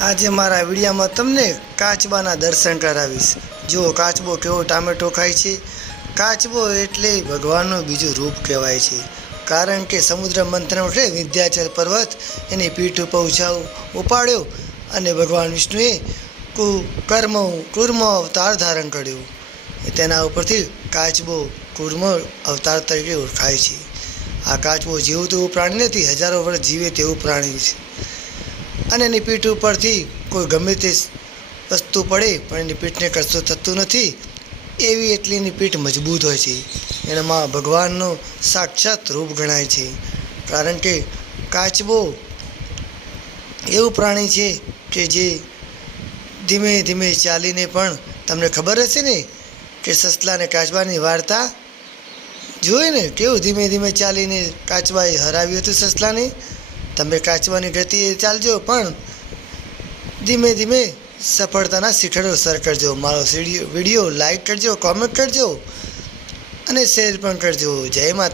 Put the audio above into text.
આજે મારા વિડીયામાં તમને કાચબાના દર્શન કરાવીશ. જુઓ, કાચબો કેવો ટામેટો ખાય છે. કાચબો એટલે ભગવાનનું બીજું રૂપ કહેવાય છે. કારણ કે સમુદ્ર મંથન એટલે વિંધ્યાચલ પર્વત એની પીઠ ઉપર ઉછાવ ઉપાડ્યો અને ભગવાન વિષ્ણુએ કુ કર્મ કુર્મ અવતાર ધારણ કર્યું. તેના ઉપરથી કાચબો કુર્મ અવતાર તરીકે ઓળખાય છે. આ કાચબો જેવું તેવું પ્રાણી નથી, હજારો વર્ષ જીવે તેવું પ્રાણી છે. અને એની પીઠ ઉપરથી કોઈ ગમે તે વસ્તુ પડે, પણ એની પીઠને કશું થતું નથી, એવી એટલી એની પીઠ મજબૂત હોય છે. એનામાં ભગવાનનો સાક્ષાત રૂપ ગણાય છે. કારણ કે કાચબો એવું પ્રાણી છે કે જે ધીમે ધીમે ચાલીને પણ તમને ખબર હશે ને કે સસલા અને કાચબાની વાર્તા જોઈને કેવું ધીમે ધીમે ચાલીને કાચબાએ હરાવ્યું હતું સસલાને? તમે કાચવાની ગતિએ ચાલજો, પણ ધીમે ધીમે સફળતાના શિખરો સર કરજો. મારો વીડિયો લાઈક કરજો કોમેન્ટ કરજો અને શેર પણ કરજો. જય માતા